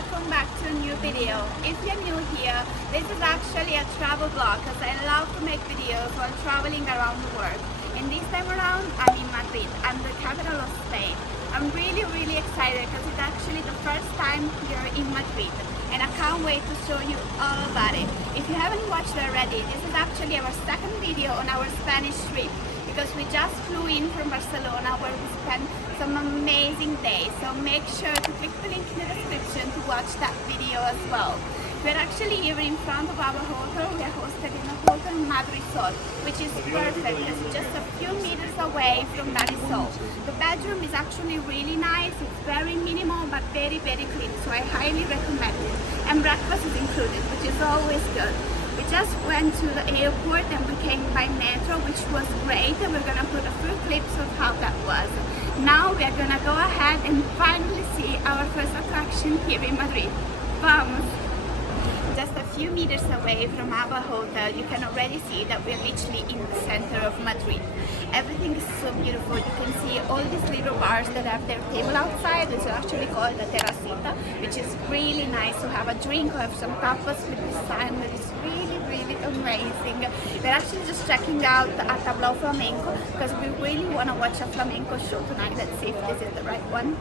welcome back to a new video. If you're new here, this is actually a travel vlog because I love to make videos while traveling around the world. And this time around, I'm in Madrid. I'm the capital of Spain. I'm really excited because it's actually the first time here in Madrid. And I can't wait to show you all about it. If you haven't watched it already, this is actually our second video on our Spanish trip because we just flew in from Barcelona where we spent some amazing days. So make sure to click the link in the description to watch that video as well. We're actually here in front of our hotel. We are hosted in a hotel Madrid Sol, which is perfect. It's just a few meters away from that Sol. The bedroom is actually really nice. It's very minimal but very clean. So I highly recommend it. And breakfast is included, which is always good. We just went to the airport and we came by metro, which was great. And we're gonna put a few clips of how that was. Now we are gonna go ahead and finally see our first attraction here in Madrid. Vamos! Just a few meters away from our hotel, you can already see that we're literally in the center of Madrid. Everything is so beautiful. You can see all these little bars that have their table outside, which is actually called the terracita, which is really nice to have a drink or have some tapas with the sun. It's really amazing. We're actually just checking out a tableau flamenco because we really want to watch a flamenco show tonight. Let's see if this is the right one.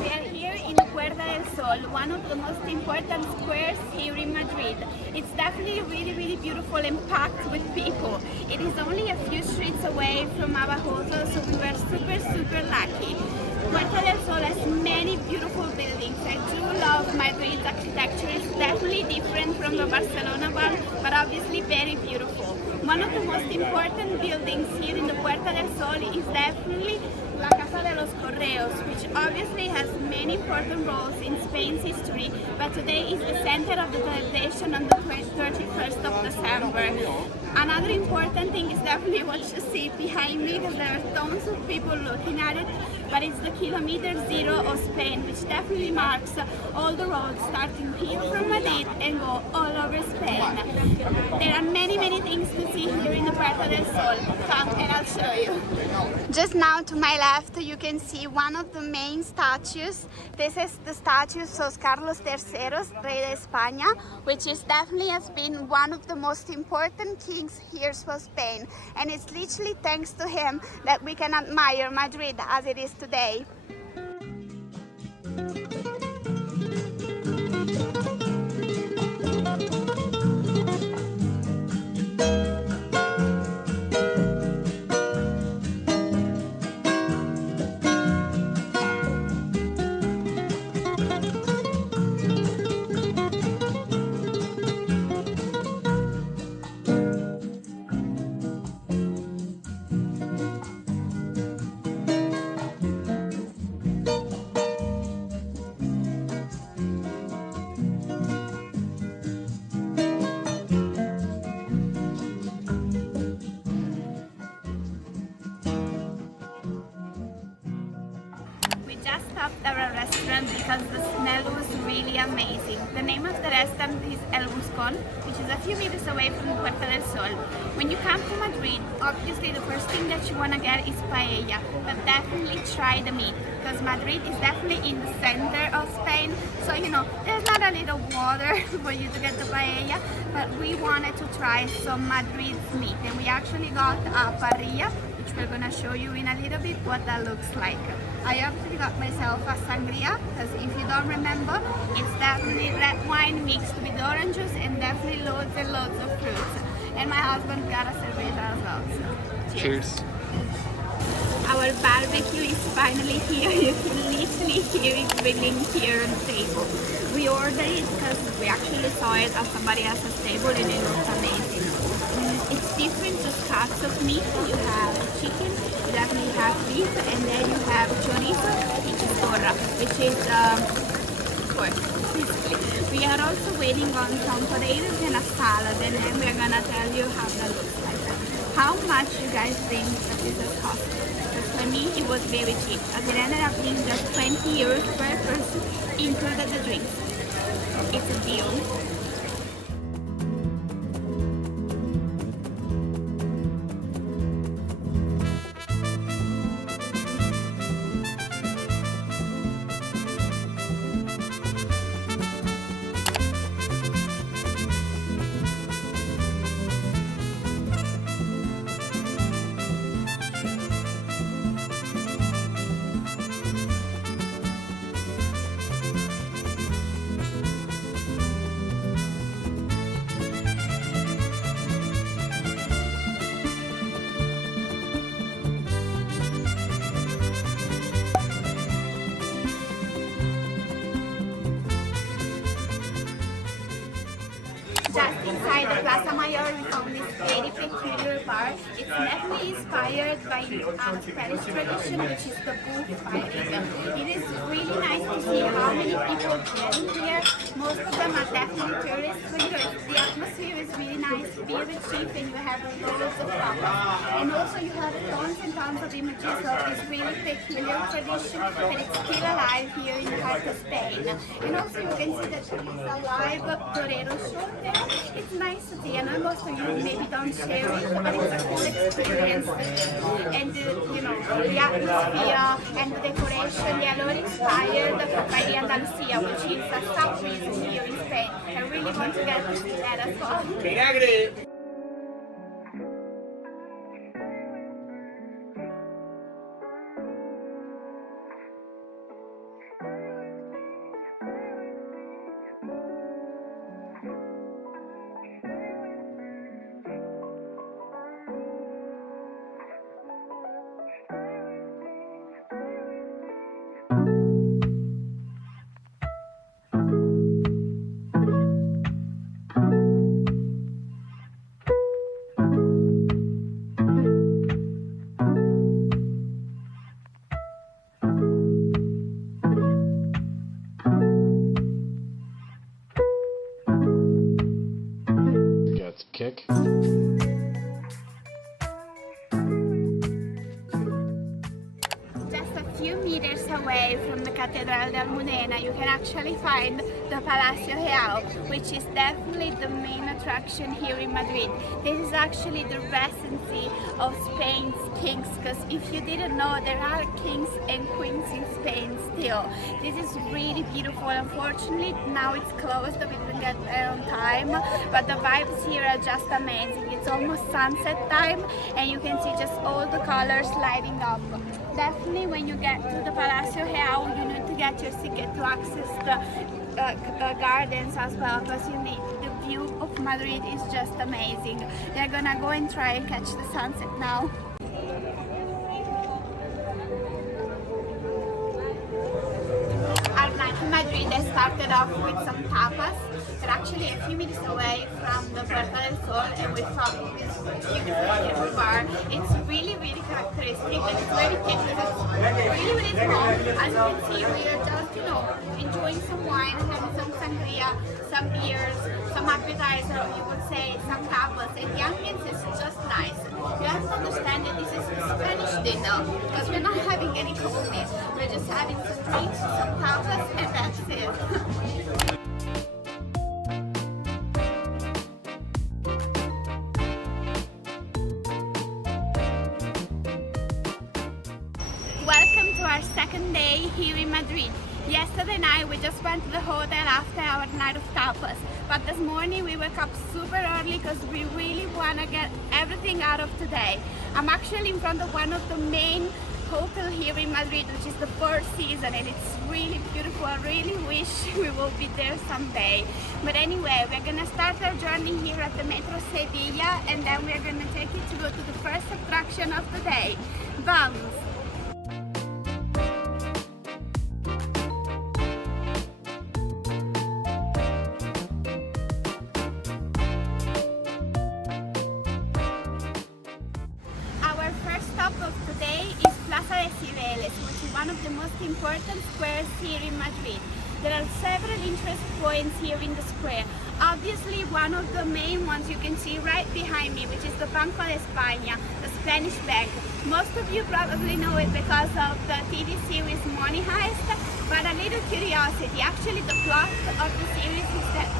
We are here in the Puerta del Sol, one of the most important squares here in Madrid. It's definitely really beautiful and packed with people. It is only a few streets away from our hotel, so we were super lucky. Puerta del Sol has many beautiful buildings. I do love Madrid's architecture. It's definitely different from the Barcelona one, but obviously very beautiful. One of the most important buildings here in the Puerta del Sol is definitely La Casa de los Correos, which obviously has many important roles in Spain's history, but today is the center of the celebration on the 31st of December. Another important thing is definitely what you see behind me, because there are tons of people looking at it, but it's the kilometer zero of Spain, which definitely marks all the roads starting here from Madrid and go all over Spain. There are many things to see here in the Parque del Sol. Come and I'll show you. Just now to my left you can see one of the main statues. This is the statue of Carlos III, Rey de España, which is definitely has been one of the most important kings here for Spain. And it's literally thanks to him that we can admire Madrid as it is today. Just stopped at a restaurant because the smell was really amazing. The name of the restaurant is ʟɪΔᴜ, which is a few meters away from the Puerta del Sol. When you come to Madrid, obviously the first thing that you want to get is paella, but definitely try the meat because Madrid is definitely in the center of Spain. So you know, there's not a little water for you to get the paella, but we wanted to try some Madrid's meat and we actually got a parrilla, which we're gonna show you in a little bit what that looks like. I actually got myself a sangria, because if you don't remember, it's definitely red wine mixed with oranges and definitely loads and loads of fruits. And my husband got a cerveza as well, so cheers. Our barbecue is finally here. You can literally hear it grilling here on the table. We ordered it because we actually saw it at somebody else's table and it looked amazing. It's different just cuts of meat. You have chicken, you definitely have beef, and then you have chorizo, which is porra, which is pork. We are also waiting on some potatoes and a salad, and then we're gonna tell you how that looks like. How much you guys think that this has cost? Because for me it was very cheap, as it ended up being just 20 euros per person, included the drinks. It's a deal. by the Plaza Mayor, we found this very peculiar bar. It's definitely inspired by Spanish tradition, which is the bullfighting. It is really nice to see how many people get in here. Most of them are definitely tourists, but the atmosphere is really nice, very cheap, and you have loads of tapas. And also you have tons and tons of images of this really peculiar tradition, and it's still alive here in the heart of Spain. And also you can see that there is a live Torero show there. It's nice to see. I know most of you maybe don't share it, but it's a cool experience. And the atmosphere and the decoration, they are all inspired by the Andalusia, which is a south region here in Spain. I really want to get to see that as well. Kick. Just a few meters away from the Cathedral de Almudena, you can actually find the Palacio Real, which is definitely the main attraction here in Madrid. This is actually the residency of Spain's kings, because if you didn't know, there are kings and queens in Spain still. This is really beautiful. Unfortunately, now it's closed, we didn't get there on time, but the vibes here are just amazing. It's almost sunset time, and you can see just all the colors lighting up. Definitely when you get to the Palacio Real, you need to get your ticket to access the gardens as well, because you need the view of Madrid is just amazing. We're gonna go and try and catch the sunset now. Our night in Madrid, I started off with some tapas. They're actually a few minutes away from the Plaza del Sol, and we found this beautiful bar. It's really, really characteristic, and it's very thick because it's really, really small. As you can see, we are just, enjoying some wine, having some sangria, some beers, some appetizer, or you would say some tapas, and the ambience is just nice. You have to understand that this is a Spanish dinner, because we're not having any coffee. We're just having some drinks, some tapas, and that's it. Welcome to our second day here in Madrid. Yesterday night we just went to the hotel after our night of tapas, but this morning we woke up super early because we really want to get everything out of today. I'm actually in front of one of the main hotels here in Madrid, which is the Four Seasons, and it's really beautiful. I really wish we will be there someday. But anyway, we're gonna start our journey here at the Metro Sevilla, and then we're gonna take you to go to the first attraction of the day. Vamos! Of today is Plaza de Cibeles, which is one of the most important squares here in Madrid. There are several interest points here in the square. Obviously, one of the main ones you can see right behind me, which is the Banco de España, the Spanish bank. Most of you probably know it because of the TV series Money Heist, but a little curiosity. Actually, the plot of the series is that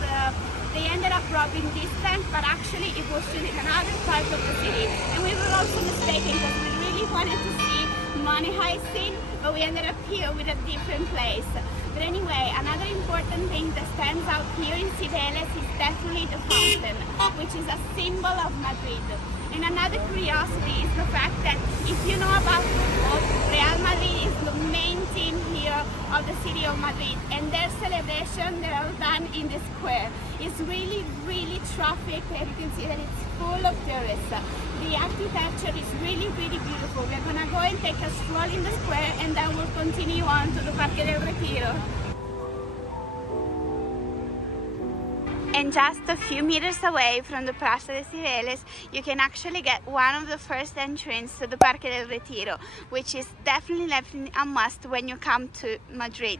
they ended up robbing this bank, but actually it was in another part of the city. And we were also mistaken because we really wanted to see Money Heist scene, but we ended up here with a different place. But anyway, another important thing that stands out here in Cibeles is definitely the fountain, which is a symbol of Madrid. And another curiosity is the fact that if you know about football, Real Madrid is the main team here of the city of Madrid, and their celebration, they're all done in the square. It's really, really traffic, and you can see that it's full of tourists. The architecture is really, really beautiful. We're gonna go and take a stroll in the square, and then we'll continue on to the Parque del Retiro. And just a few meters away from the Plaza de Cibeles, you can actually get one of the first entrance to the Parque del Retiro, which is definitely a must when you come to Madrid.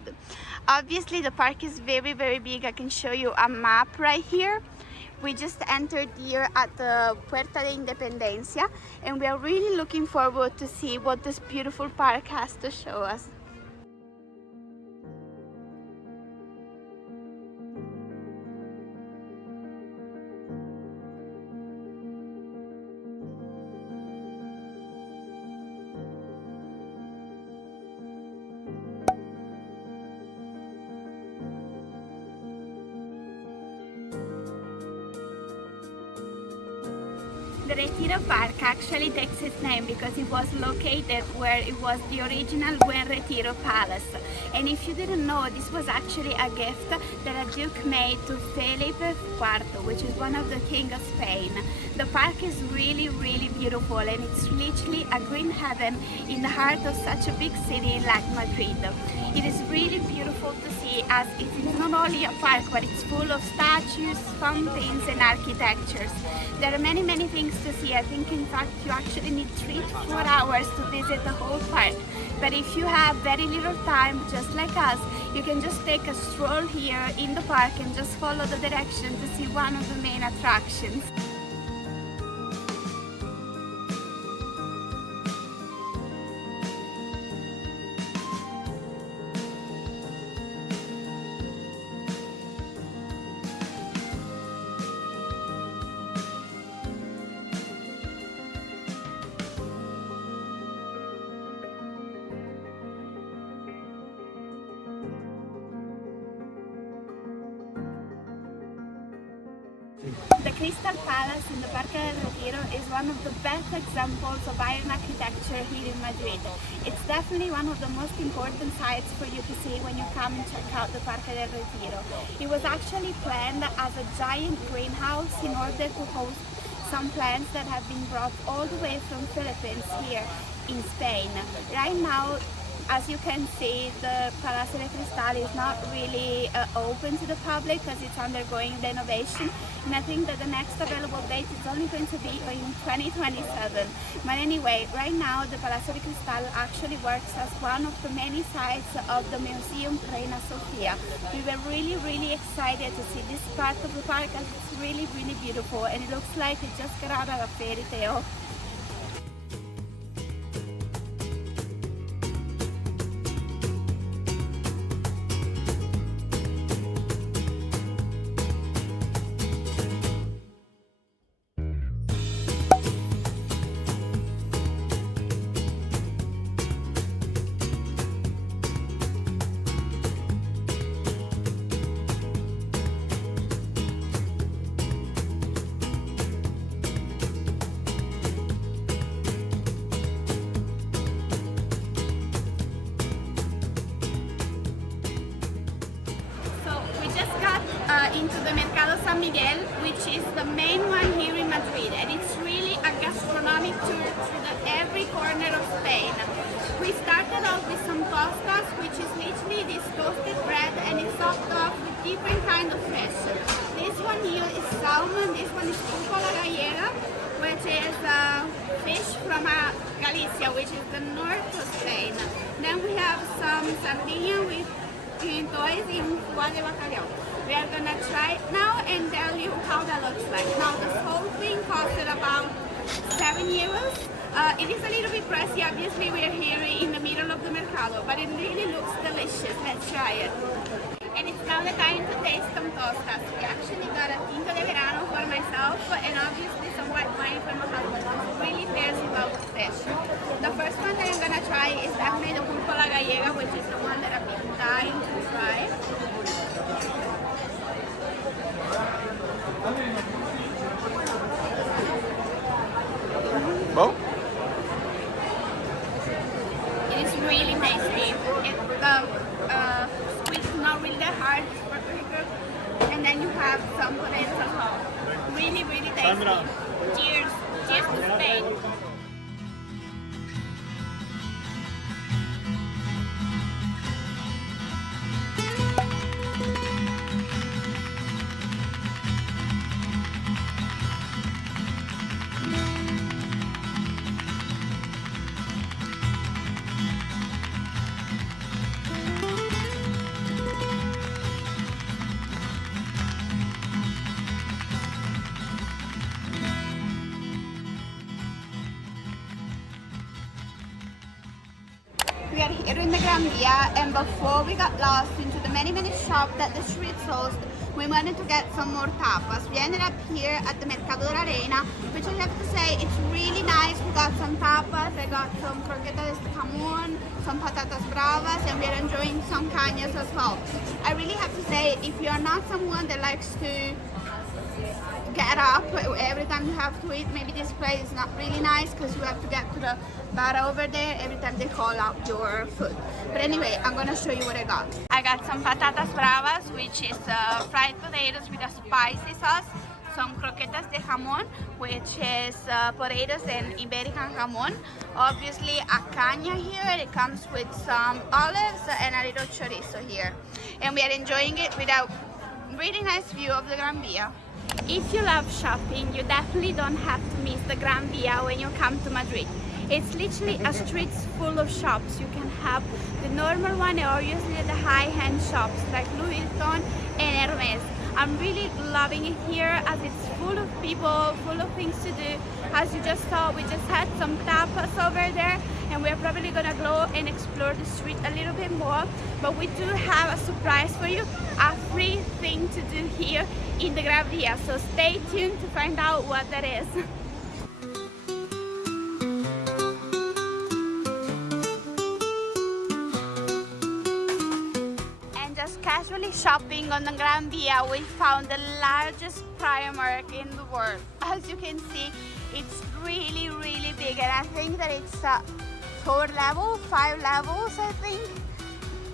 Obviously, the park is very big. I can show you a map right here. We just entered here at the Puerta de Independencia, and we are really looking forward to see what this beautiful park has to show us. The Retiro Park actually takes its name because it was located where it was the original Buen Retiro Palace. And if you didn't know, this was actually a gift that a duke made to Felipe IV, which is one of the kings of Spain. The park is really beautiful, and it's literally a green heaven in the heart of such a big city like Madrid. It is really beautiful to see, as it is not only a park, but it's full of statues, fountains and architectures. There are many things to see. I think in fact you actually need 3 to 4 hours to visit the whole park. But if you have very little time, just like us, you can just take a stroll here in the park and just follow the direction to see one of the main attractions. The Crystal Palace in the Parque del Retiro is one of the best examples of iron architecture here in Madrid. It's definitely one of the most important sites for you to see when you come and check out the Parque del Retiro. It was actually planned as a giant greenhouse in order to host some plants that have been brought all the way from Philippines here in Spain. Right now, as you can see, the Palacio de Cristal is not really open to the public because it's undergoing renovation, and I think that the next available date is only going to be in 2027. But anyway, right now the Palacio de Cristal actually works as one of the many sites of the museum ʟɪδᴇ. We were really excited to see this part of the park, as it's really beautiful, and it looks like it just got out of a fairy tale. Into the Mercado de San Miguel, which is the main one here in Madrid, and it's really a gastronomic tour through every corner of Spain. We started off with some tostas, which is literally this toasted bread, and it's topped off with different kinds of fish. This one here is salmon, this one is pulpo a la gallega, which is fish from Galicia, which is the north of Spain. Then we have some sardina with ʟɪڌᴇ in foie de bacalhau. We are gonna try it now and tell you how that looks like. Now this whole thing costed about 7 euros. It is a little bit pricey, obviously we are here in the middle of the Mercado, but it really looks delicious. Let's try it. And it's now the time to taste some tostas. We actually got a tinto de verano for myself and obviously some white wine for my husband. It really pairs well with fish. The first one that I'm gonna try is definitely the pulpo a la gallega, which is the one that I've been dying to try. Well, it is really tasty. The squid is not really that hard, it's perfectly good. And then you have some potatoes as well. Really tasty. Cheers. Cheers to Spain. are here in the Gran Via, and before we got lost into the many shops that the streets host, we wanted to get some more tapas. We ended up here at the Mercado de which I have to say, it's really nice. We got some tapas, I got some croquetas de jamón, some patatas bravas, and we are enjoying some cañas as well. I really have to say, if you are not someone that likes to get up every time you have to eat, maybe this place is not really nice because you have to get to the bar over there every time they call out your food. But anyway, I'm gonna show you what I got. I got some patatas bravas, which is fried potatoes with a spicy sauce, some croquetas de jamón, which is potatoes and Iberican jamón, obviously a caña here, it comes with some olives and a little chorizo here, and we are enjoying it with a really nice view of the Gran Via. If you love shopping, you definitely don't have to miss the Gran Via when you come to Madrid. It's literally a street full of shops. You can have the normal one or usually the high-end shops like Louis Vuitton and Hermes. I'm really loving it here as it's full of people, full of things to do. As you just saw, we just had some tapas over there, and we're probably gonna go and explore the street a little bit more. But we do have a surprise for you, a free thing to do here in the Gran Via. So stay tuned to find out what that is. Casually shopping on the Gran Via, we found the largest Primark in the world. As you can see, it's really big, and I think that it's 5 levels, I think.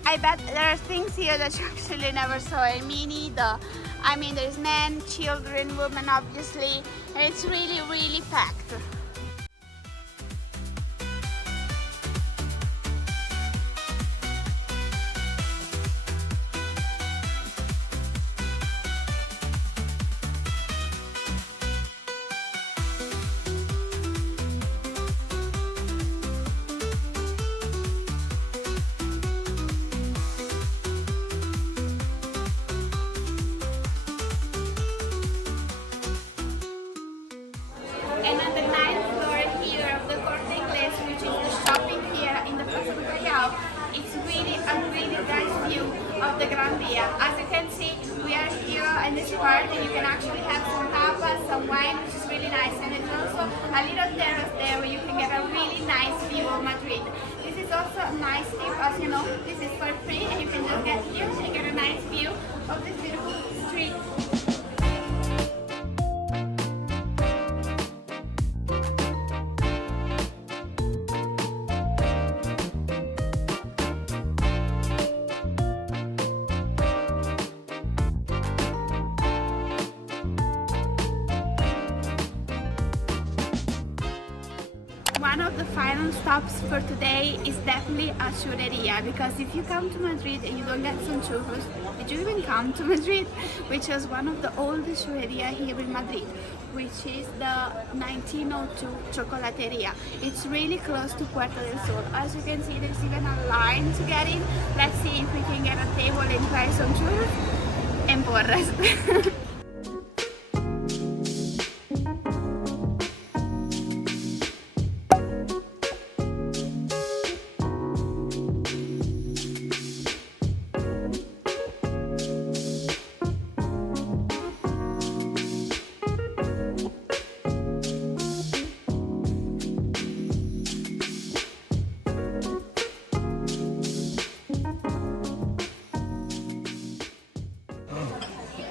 I bet there are things here that you actually never saw, and me neither. I mean, there's men, children, women, obviously, and it's really packed. And on the 9th floor here of the Corte Inglés, which is the shopping here in the Plaza del Sol, it's really a really nice view of the Gran Via. As you can see, we are here in this part, and you can actually have some tapas, some wine, which is really nice. And there's also a little terrace there where you can get a really nice view of Madrid. This is also a nice tip, as you know, this is for free, and you can just get here and get a nice view of this beautiful street. One of the final stops for today is definitely a Churreria, because if you come to Madrid and you don't get some churros, did you even come to Madrid? Which was one of the oldest Churreria here in Madrid, which is the 1902 Chocolateria. It's really close to Puerta del Sol. As you can see, there's even a line to get in. Let's see if we can get a table and try some churros and porras.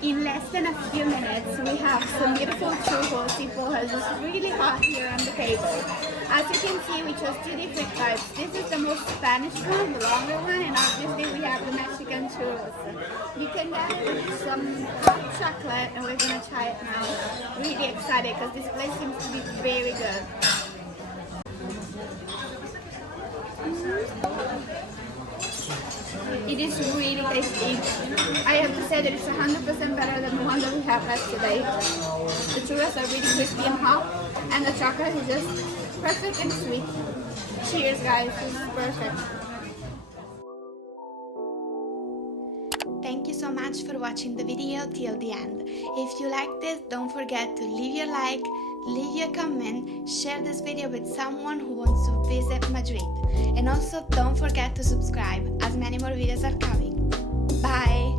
In less than a few minutes, we have some beautiful churros. People are just really hot here on the table. As you can see, we chose 2 different types. This is the most Spanish one, the longer one, and obviously we have the Mexican churros. You can get it with some hot chocolate, and we're gonna try it now. Really excited because this place seems to be very good. It is really tasty. I have to say that it's 100% better than the one that we have yesterday. The churros are really crispy and hot, and the chocolate is just perfect and sweet. Cheers guys, this is perfect. Thank you so much for watching the video till the end. If you liked this, don't forget to leave your like, leave your comment, share this video with someone who wants to visit Madrid. And also don't forget to subscribe as many more videos are coming. Bye!